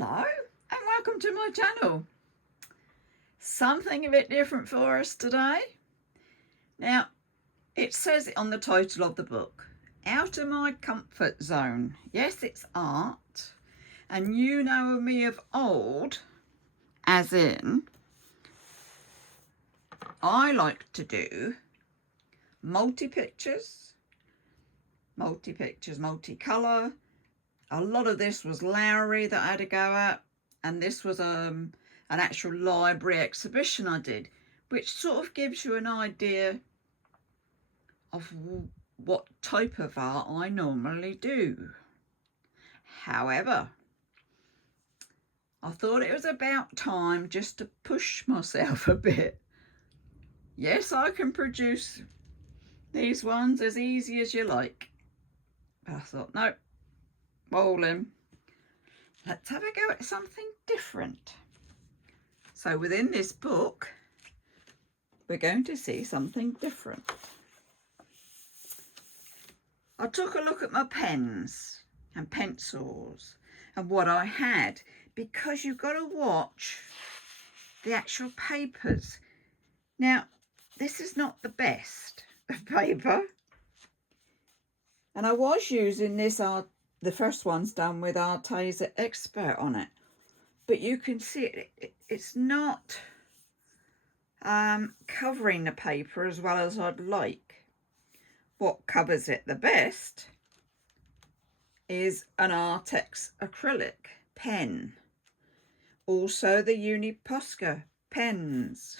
Hello and welcome to my channel. Something a bit different for us today. Now, it says it on the title of the book, Out of My Comfort Zone. Yes, it's art, and you know me of old, as in I like to do multi-pictures, multicolour. A lot of this was Lowry that I had to go at, and this was an actual library exhibition I did, which sort of gives you an idea of what type of art I normally do. However, I thought it was about time just to push myself a bit. Yes, I can produce these ones as easy as you like. But I thought, no, rolling. Let's have a go at something different. So within this book, we're going to see something different. I took a look at my pens and pencils and what I had, because you've got to watch the actual papers. Now, this is not the best of paper. And I was using this, the first one's done with Arteza Expert on it. But you can see it's not covering the paper as well as I'd like. What covers it the best is an Artex acrylic pen. Also the Uni Posca pens.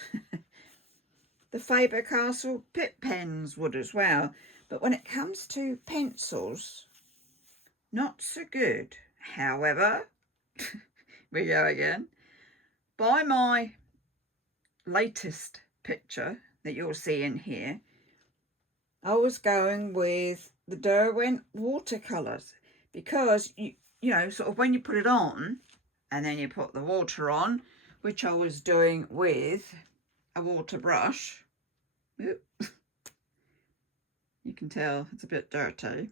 The Faber-Castell Pitt pens would as well. But when it comes to pencils, not so good. However, we go again. By my latest picture that you'll see in here, I was going with the Derwent watercolours, because you know, sort of when you put it on and then you put the water on, which I was doing with a water brush. Oop. You can tell it's a bit dirty,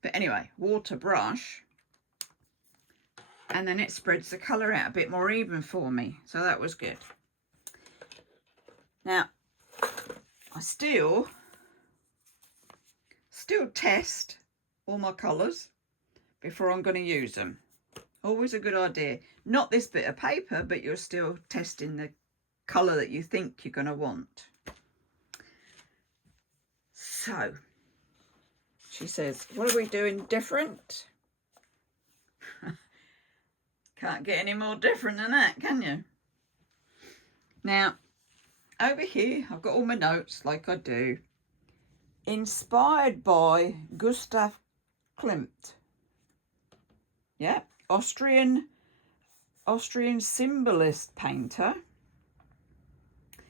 but anyway, water brush, and then it spreads the colour out a bit more even for me, so that was good. Now, I still test all my colours before I'm going to use them. Always a good idea. Not this bit of paper, but you're still testing the colour that you think you're going to want. So, she says, what are we doing different? Can't get any more different than that, can you? Now, over here, I've got all my notes like I do. Inspired by Gustav Klimt. Yeah, Austrian symbolist painter.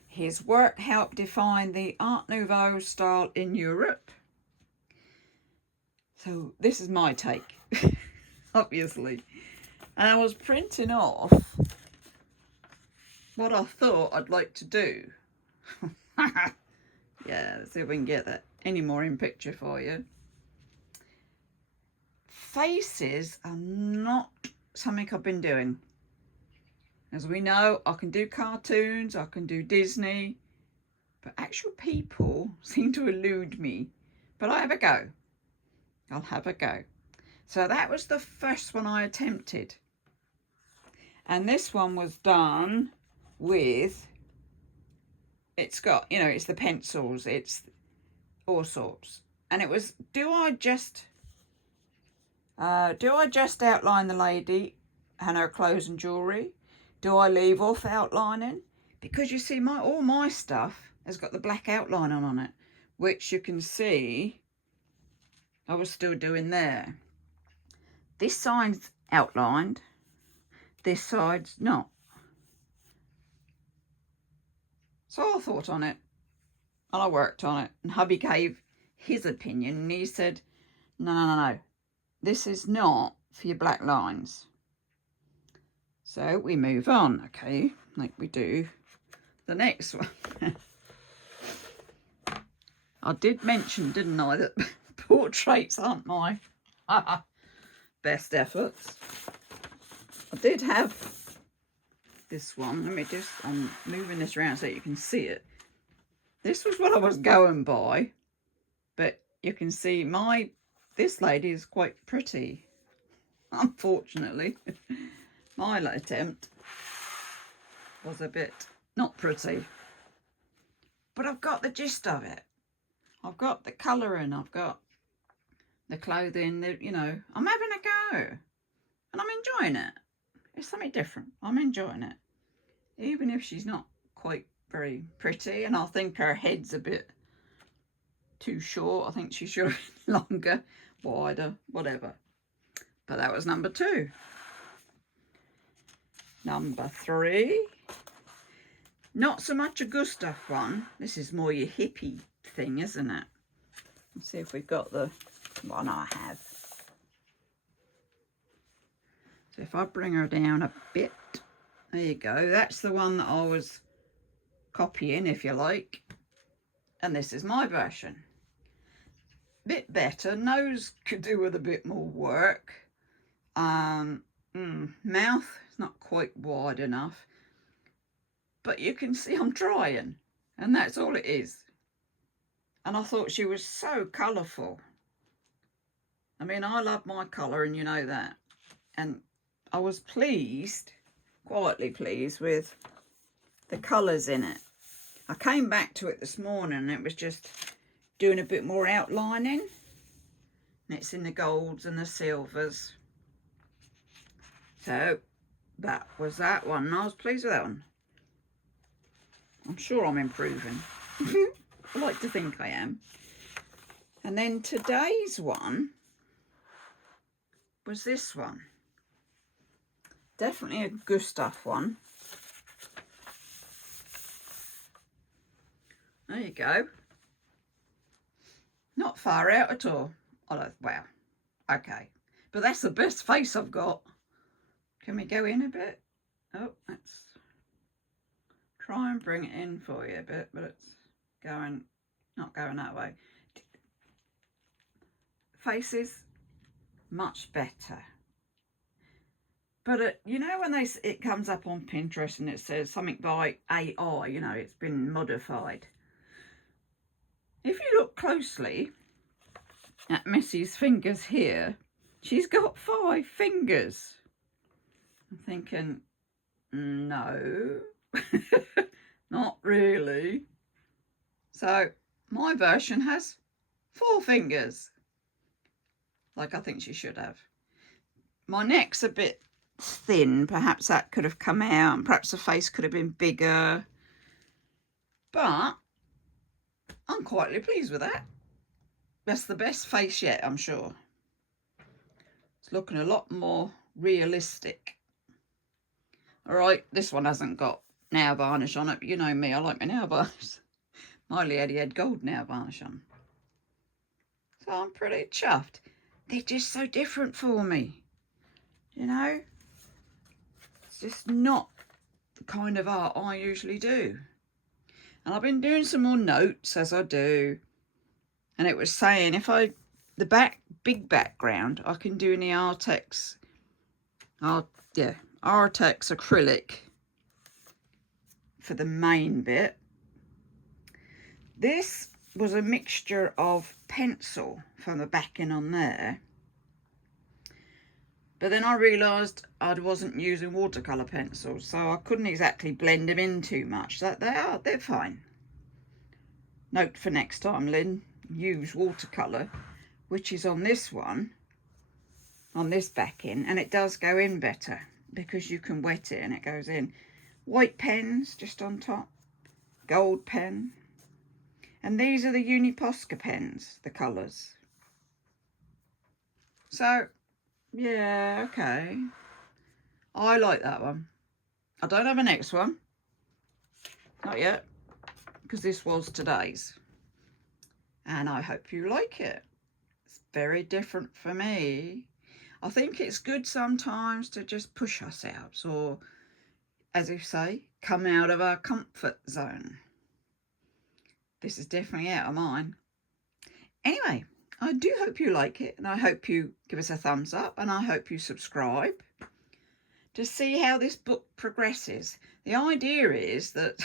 His work helped define the Art Nouveau style in Europe. So this is my take, obviously. And I was printing off what I thought I'd like to do. Yeah, let's see if we can get that any more in picture for you. Faces are not something I've been doing. As we know, I can do cartoons, I can do Disney, but actual people seem to elude me. But I have a go. I'll have a go. So that was the first one I attempted. And this one was done with, it's got, you know, it's the pencils, it's all sorts. And it was, do I just outline the lady and her clothes and jewellery? Do I leave off outlining? Because you see, all my stuff has got the black outline on it, which you can see I was still doing there. This side's outlined, this side's not. So I thought on it, and I worked on it, and hubby gave his opinion, and he said, no, this is not for your black lines. So we move on, okay, like we do the next one. I did mention, didn't I, that portraits aren't my best efforts. I did have this one. Let me just, I'm moving this around so you can see it. This was what I was going by, but you can see this lady is quite pretty. Unfortunately, my attempt was a bit not pretty, but I've got the gist of it. I've got the colouring, I've got the clothing, I'm having a go and I'm enjoying it. It's something different. I'm enjoying it. Even if she's not quite very pretty, and I think her head's a bit too short. I think she should have been longer, wider, whatever. But that was number 2. Number 3. Not so much a Gustav one. This is more your hippie thing, isn't it? Let's see if we've got the one I have. So if I bring her down a bit, there you go. That's the one that I was copying, if you like. And this is my version. Bit better. Nose could do with a bit more work. Mouth is not quite wide enough. But you can see I'm trying. And that's all it is. And I thought she was so colourful. I mean, I love my colour, and you know that. And I was pleased, quietly pleased, with the colours in it. I came back to it this morning and it was just doing a bit more outlining. And it's in the golds and the silvers. So that was that one. And I was pleased with that one. I'm sure I'm improving. I like to think I am. And then today's one was this one. Definitely a Gustav one. There you go. Not far out at all. Well, okay. But that's the best face I've got. Can we go in a bit? Oh, let's try and bring it in for you a bit, but it's not going that way. Faces, much better. But you know when it comes up on Pinterest and it says something by AI, it's been modified. If you look closely at Missy's fingers here, she's got 5 fingers. I'm thinking, no, not really. So my version has 4 fingers, like I think she should have. My neck's a bit thin. Perhaps that could have come out, and perhaps the face could have been bigger. But I'm quietly pleased with that. That's the best face yet, I'm sure. It's looking a lot more realistic. All right, this one hasn't got nail varnish on it, but you know me, I like my nail varnish. My lady had gold nail varnish on. So I'm pretty chuffed. They're just so different for me. It's just not the kind of art I usually do. And I've been doing some more notes as I do. And it was saying the big background, I can do in the Artex acrylic for the main bit. This was a mixture of pencil from the backing on there. But then I realised I wasn't using watercolour pencils, so I couldn't exactly blend them in too much. They're fine. Note for next time, Lynn, use watercolour, which is on this one, on this backing, and it does go in better because you can wet it and it goes in. White pens just on top, gold pen, and these are the Uni-Posca pens, the colours. So yeah, okay. I like that one. I don't have a next one. Not yet. Because this was today's. And I hope you like it. It's very different for me. I think it's good sometimes to just push ourselves. Or, as you say, come out of our comfort zone. This is definitely out of mine. Anyway, I do hope you like it, and I hope you give us a thumbs up, and I hope you subscribe. to see how this book progresses. The idea is that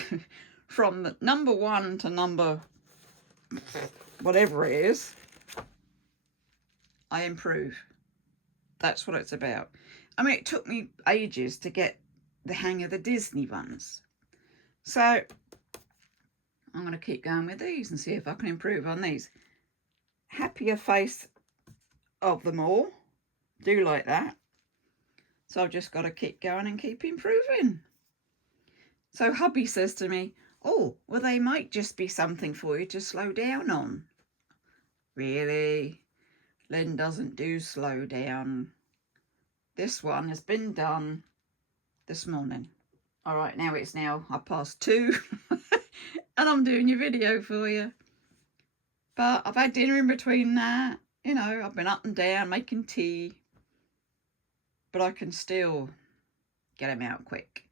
from number 1 to number whatever it is, I improve. That's what it's about. I mean, it took me ages to get the hang of the Disney ones. So I'm going to keep going with these and see if I can improve on these. Happier face of them all. Do like that. So I've just got to keep going and keep improving. So hubby says to me, oh, well, they might just be something for you to slow down on. Really? Lynn doesn't do slow down. This one has been done this morning. All right, now it's now 2:30 and I'm doing your video for you. But I've had dinner in between that. You know, I've been up and down making tea. But I can still get them out quick.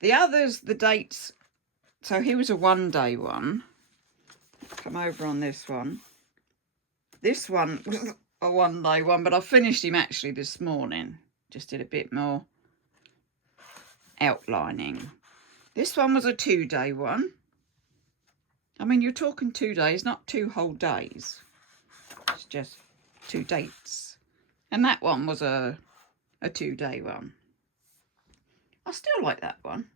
The others, the dates. So here was a 1-day one. Come over on this one. This one was a 1-day one, but I finished him actually this morning. Just did a bit more outlining. This one was a 2-day one. I mean, you're talking 2 days, not 2 whole days. It's just 2 dates. And that one was a 2-day one. I still like that one.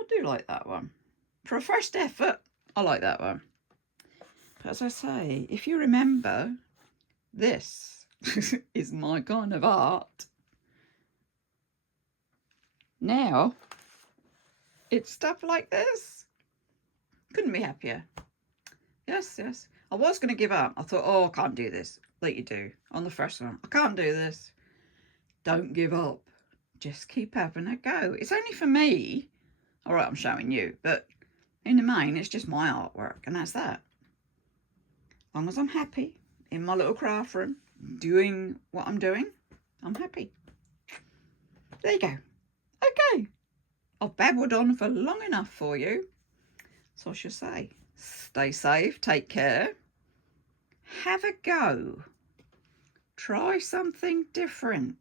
I do like that one. For a first effort, I like that one. But as I say, if you remember, this is my kind of art. Now, it's stuff like this. Couldn't be happier. Yes, yes. I was going to give up. I thought, oh, I can't do this. Like you do on the first one. I can't do this. Don't give up. Just keep having a go. It's only for me. All right, I'm showing you. But in the main, it's just my artwork. And that's that. As long as I'm happy in my little craft room, doing what I'm doing, I'm happy. There you go. Okay. I've babbled on for long enough for you. So I should say, stay safe, take care, have a go, try something different.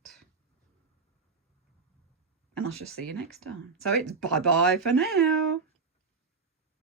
And I shall see you next time. So it's bye-bye for now.